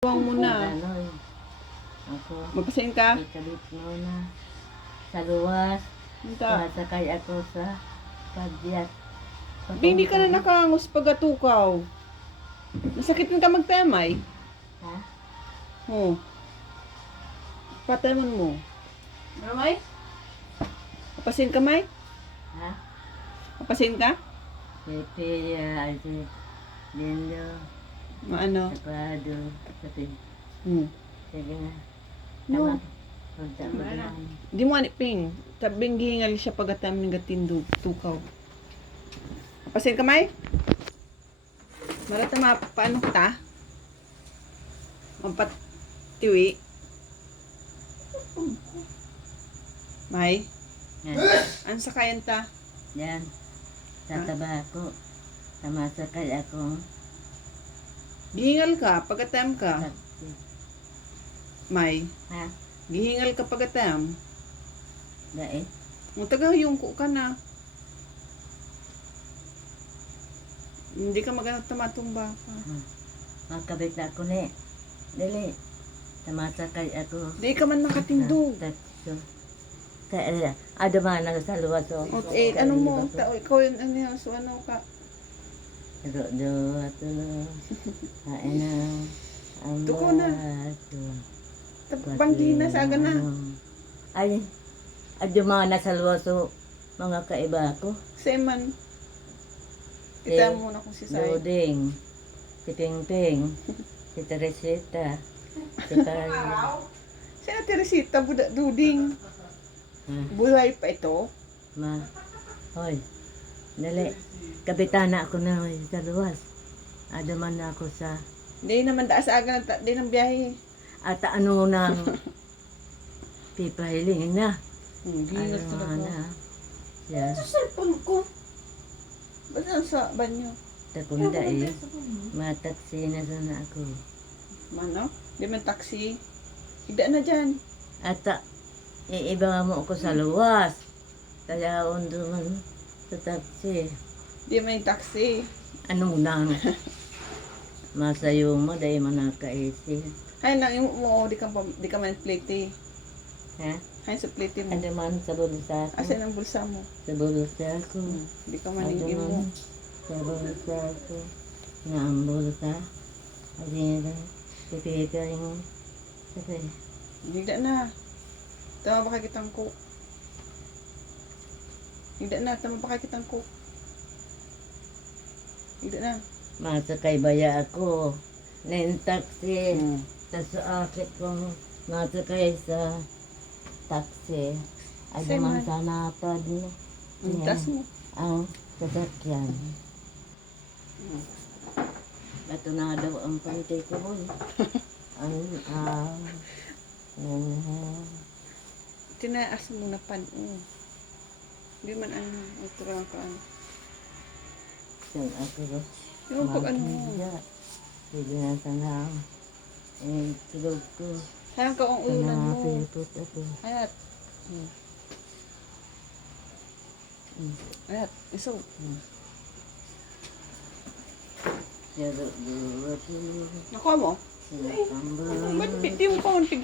Huwag mo na. Ako, Magpasain ka? ikabit mo na. Sa luwas, Hinta. masakay ako sa padyat. Hindi ka na nakangos pag atukaw. Nasakit ka magtemay. Ha? Oo. Patemon mo. Mamay? Papasin ka, May? Ha? Papasin ka? Pipilya, ate, lindo, Maano? sapado, sabi. Sige na. No. Punta mo naman. Di mo aniping. Tabing gihingal siya pagatam ng gatindu tukaw. Papasin ka, May? Marata paano ta? Mampatiwi. May? Yan. Ano sa kayan ta? Yan. Tataba ako. Tamasakay ako. Gihingal ka pagatam ka. Sabi. May? Ha? Gihingal ka pagatam. Dait? Ang taga yung ka na. Hindi ka magana tumatumba ka. Magkabit na ako ni. Dili. Tamasakay ako. Di ka man nakatindog. Tatso. Kaya, adama na sa luwas o. Ano mo? Ikaw yung ano yun. So ano ka? Do, tulo. Hain na. Ang Tuko na. baso. Banggi na sa agana. Ay, adama na sa luwas o. Mga kaiba ko. Seman. Kita mo na kung si Sai. Doding. Si Pingping. Si Teresita. Si Kari. Sina Teresita, budak duding. Buhay pa ito. Ma. Hoy. Dali. Kapitana ako na hoy, sa luwas. Adaman na ako sa Hindi naman daas aga di ng biyahe. at ano nang pipahiling na. Gingat Ano talaga. na. Yan. Sa cellphone ko. Ba't sa banyo? Takunda eh. Mataksi na sana ako. Mano? Di man taxi. Ida na dyan. At iiba mo ako sa luwas. Kaya undo man sa taksi. Di man yung taxi. Ano nang masayo mo dahil manakaisi. Hay nang yung mo di ka man plate. Ha? Hay sa plate mo. Ano man sa bulsa ko. Asan ang bulsa mo? Sa bulsa ko. Di ka man Ano ingin mo. man sa bulsa ko. Nga ang bulsa. Ayun. Pipita yung sabi. Higda na. Tama ba kitang cook? Higda na. Tama ba kitang cook? Higda na. Masakay baya ako. Nen taxi. Hmm. Tapos akit kong masakay sa taxi. Ay naman Saan sa napad mo. Ang tas mo. Ang sasakyan. Ito na daw ang pantay ko mo. Tinaas mo na pan. Hindi man ano. Ang turang ka ano. San ako ba? Yung pag ano mo. Sige na sana. Tulog ko. Hayang ka ang ulan mo. Pinapipot ako. Hayat. Hayat. Iso. Nakuha mo? Ba't di mo pa untig?